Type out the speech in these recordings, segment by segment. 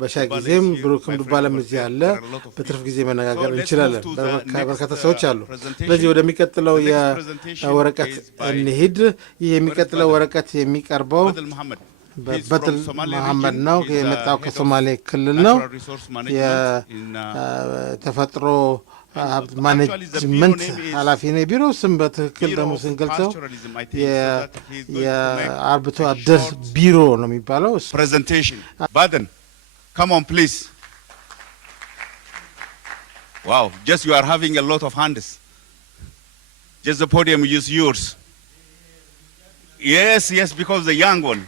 በሻይ ጊዜም ብሩክም ዱባለም እዚህ አለ። በትርፍ ጊዜ መነጋገር እንችላለን። በርካታ ሰዎች አሉ። ስለዚህ ወደሚቀጥለው የወረቀት እንሂድ። ይህ የሚቀጥለው ወረቀት የሚቀርበው በበድል መሐመድ ነው። የመጣው ከሶማሌ ክልል ነው። የተፈጥሮ ማኔጅመንት ኃላፊ ነው። ቢሮ ስም በትክክል ደግሞ ስንገልጸው የአርብቶ አደር ቢሮ ነው የሚባለው። ፕሬዘንቴሽን ባደን come on please. Wow, just you are having a lot of hands. Just the podium is yours. Yes, because the young one.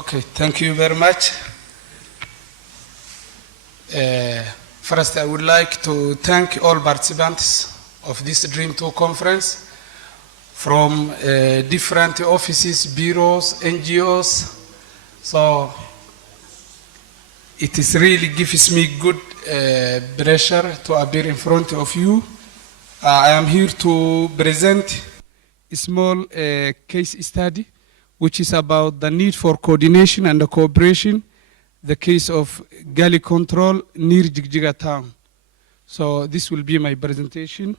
Okay, thank you very much. First, I would like to thank all participants of this Dream 2 conference from different offices, bureaus, NGOs. So it is really gives me good pleasure to appear in front of you. I am here to present a small case study which is about the need for coordination and the cooperation, the case of gully control near Jigjiga town. So this will be my presentation.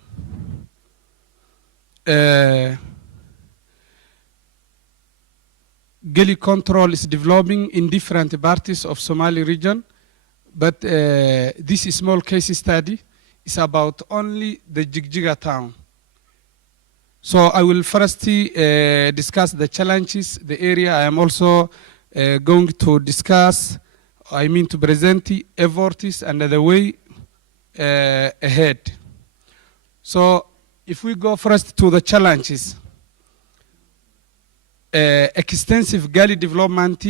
Gully control is developing in different parts of Somali region, but this small case study is about only the Jigjiga town. So I will first discuss the challenges, the area. I am also going to discuss, to present the efforts and the way ahead. So if we go first to the challenges, extensive gully development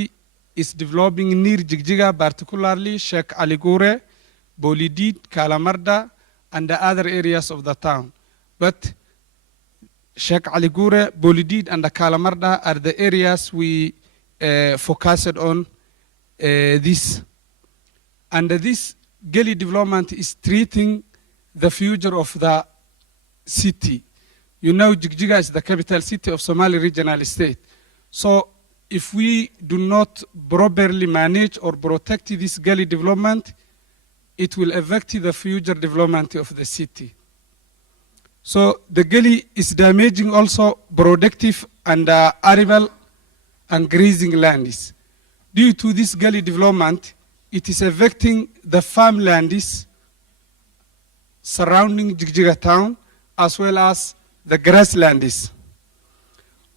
is developing near Jigjiga, particularly Sheikh Ali Gur, Bolidid, Kalamarda, and the other areas of the town. But Sheikh Ali Gur, Bolidid, and the Kalamarda are the areas we focused on this. And this gully development is treating the future of the city. You know, Jigjiga is the capital city of Somali regional state. So if we do not properly manage or protect this gully development, it will affect the future development of the city. So the gully is damaging also productive and arable and grazing lands. Due to this gully development, it is affecting the farmlands surrounding Jigjiga town as well as the grasslands.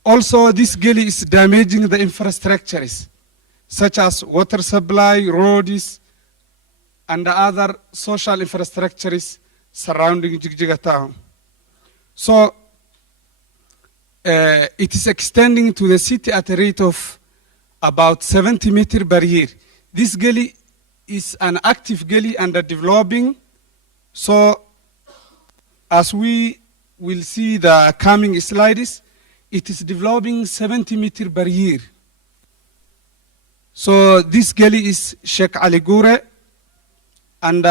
Also, this gully is damaging the infrastructures such as water supply, roads, and the other social infrastructures surrounding Jigjiga town. So it is extending to the city at a rate of about 70 meters per year. This gully is an active gully and developing. So as we will see the coming slides, it is developing 70 meters per year. So this gully is Sheikh Ali Gur, and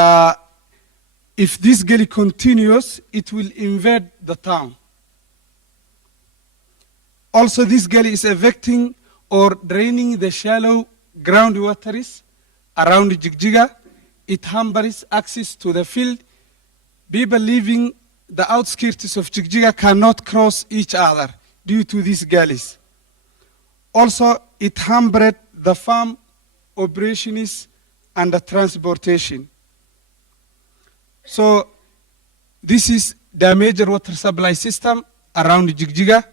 if this gully continues, it will invade the town. Also, this gully is affecting or draining the shallow groundwaters around Jigjiga. It hampers access to the field. People living the outskirts of Jigjiga cannot cross each other due to these gullies. Also, it hampered the farm operations and the transportation. So this is the major water supply system around Jigjiga.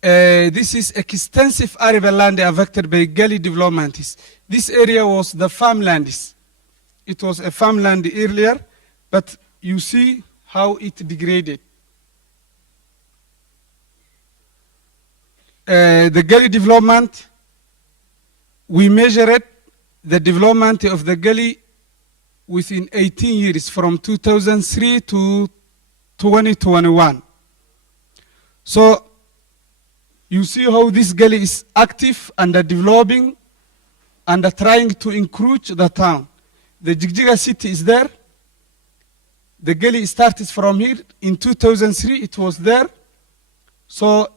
This is extensive arable land affected by gully development. This area was the farmlands. It was a farmland earlier, but you see how it degraded. The gully development, we measured the development of the gully within 18 years from 2003 to 2021. So you see how this gully is active and developing and trying to encroach the town. The Jigjiga city is there. The gully started from here. In 2003, it was there. So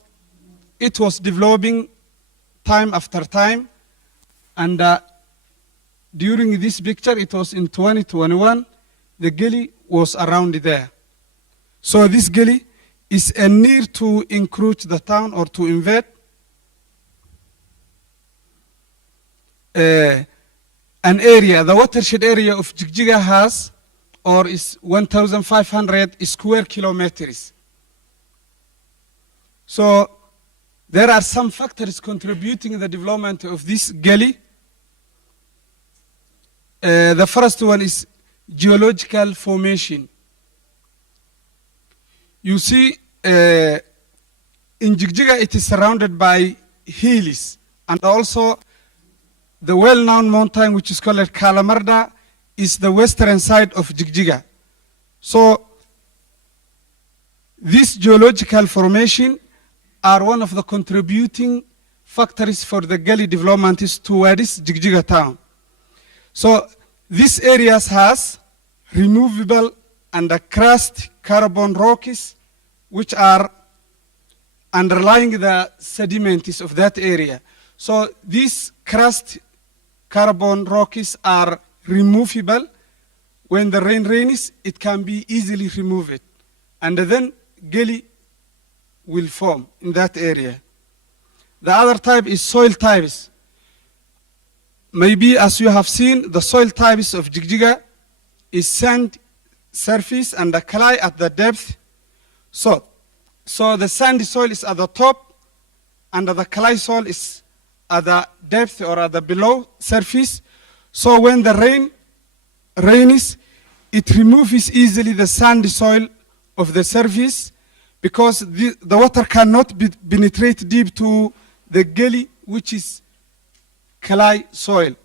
it was developing time after time. And during this picture, it was in 2021, the gully was around there. So this gully is near to encroach the town or to invade. An area, the watershed area of Jigjiga has, or is 1,500 square kilometers. So there are some factors contributing the development of this gully. The first one is geological formation. You see, in Jigjiga, it is surrounded by hills, and also the well-known mountain, which is called Kalamarda, is the western side of Jigjiga. So this geological formation are one of the contributing factors for the gully development towards Jigjiga town. So these areas has removable and crushed carbon rocks, which are underlying the sediments of that area. So these crushed carbon rocks are removable. When the rain rains, it can be easily removed, and then gully will form in that area. The other type is soil types. Maybe as you have seen, the soil types of Jigjiga is sand surface and the clay at the depth. So the sandy soil is at the top, and the clay soil is at the depth or at the below surface. So when the rain rains, it removes easily the sandy soil of the surface, because the water cannot penetrate deep to the gully, which is clay soil,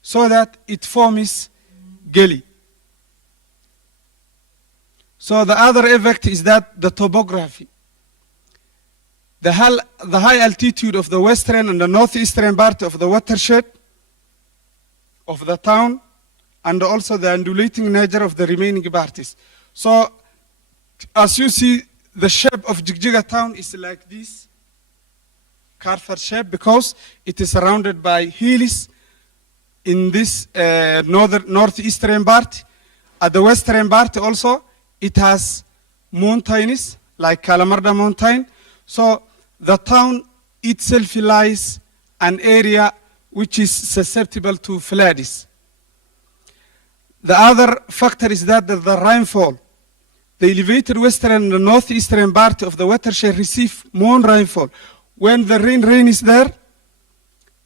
so that it forms gully. So the other effect is that the topography. The high altitude of the western and the northeastern part of the watershed of the town, and also the undulating nature of the remaining parts. So as you see, the shape of Jigjiga town is like this, curved shape, because it is surrounded by hills in this northeastern part. At the western part also, it has mountains like Kalamarda mountain. So the town itself lies an area which is susceptible to floods. The other factor is that the rainfall. The elevated western and northeastern part of the watershed receive more rainfall. When the rain is there,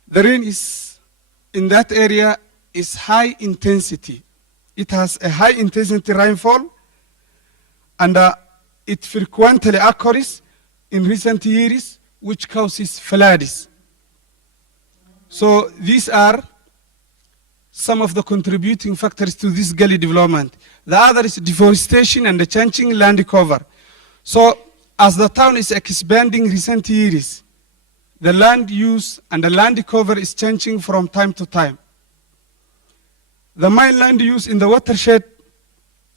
the rain is in that area is high intensity. It has a high intensity rainfall, and it frequently occurs in recent years, which causes floods. So these are some of the contributing factors to this gully development. The other is deforestation and the changing land cover. So as the town is expanding recent years, the land use and the land cover is changing from time to time. The main land use in the watershed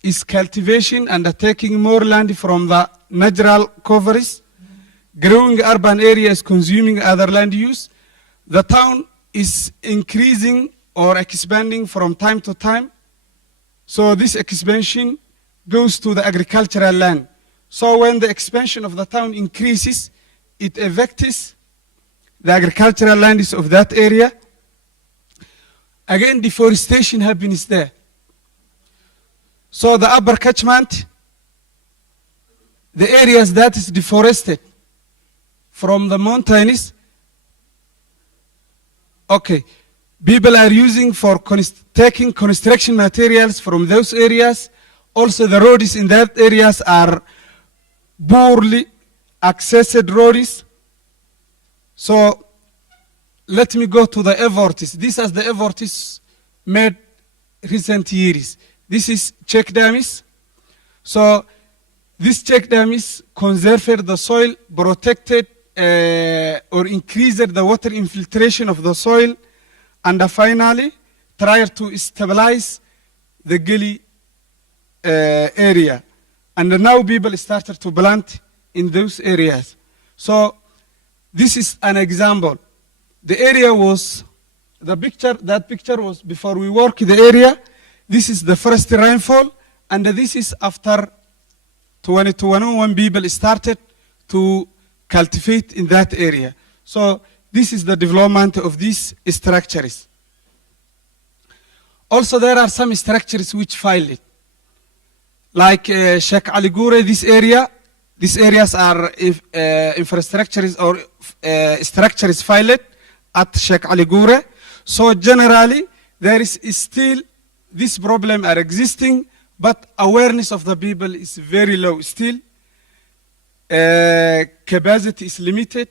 is cultivation and taking more land from the natural covers. Growing urban areas consuming other land use. The town is increasing or expanding from time to time. So this expansion goes to the agricultural land. So when the expansion of the town increases, it affects the agricultural lands of that area. Again, deforestation happens there. So the upper catchment, the areas that is deforested from the mountains, okay, people are using for taking construction materials from those areas. Also the roads in that areas are poorly accessed roads. So let me go to the efforts. These are the efforts made recent years. This is check dams. So this check dams conserved the soil, protected or increased the water infiltration of the soil, and finally tried to stabilize the gully area. And now people started to plant in those areas. So this is an example. The area was, that picture was before we work the area. This is the first rainfall, and this is after 2021 when people started to cultivate in that area. So this is the development of these structures. Also, there are some structures which failed. Like Sheikh Ali Gur, these areas are infrastructures or structures failed at Sheikh Ali Gur. So generally, there is still this problem are existing, but awareness of the people is very low still. Capacity is limited.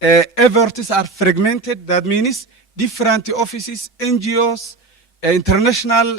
Efforts are fragmented. That means different offices, NGOs, international